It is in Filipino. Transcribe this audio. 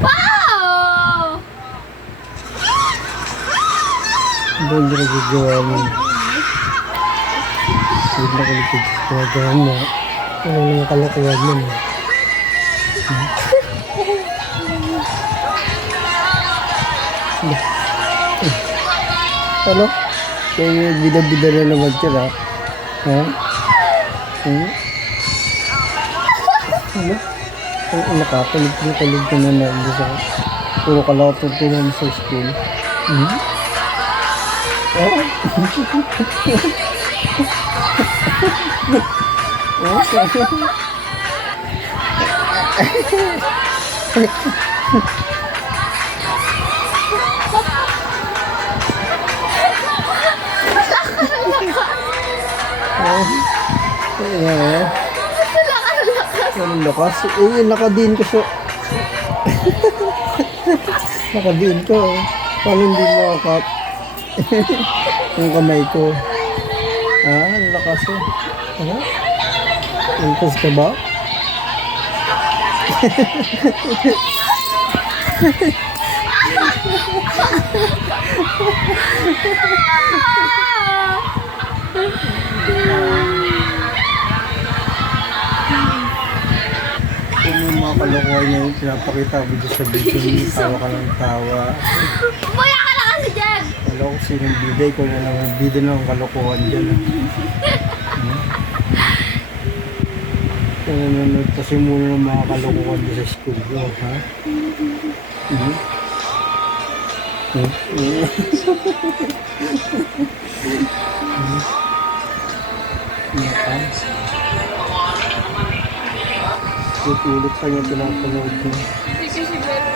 Wow! Doon na nagagawa mo. Huwag na kalikid. Gagawa mo. Ano nga kalakuhan mo. Ano? Kaya yung bida-bida na naman siya, ha? Ha? Ano? Ang nakakalig ka na naman sa puro kalatutunan sa school. Anong lakas? Eh, nakadiin ko siya. Nakadiin ko. Paano hindi mo akap? Yung kamay ko. Ang lakas eh. Ano? Lakas ka ba? Yung mga kalokohan niya yung pinapakita ko dito sa video niya. Tawa ka lang tawa. Maya ka na kasi dyan! Alam ko sinong biday ko na lang bida ng kalokohan dyan. Kaya nanonood kasi muna ng mga kalokohan dito sa school ko, ha? Tutulog pa niya pinapanood ko. Hindi kasi meron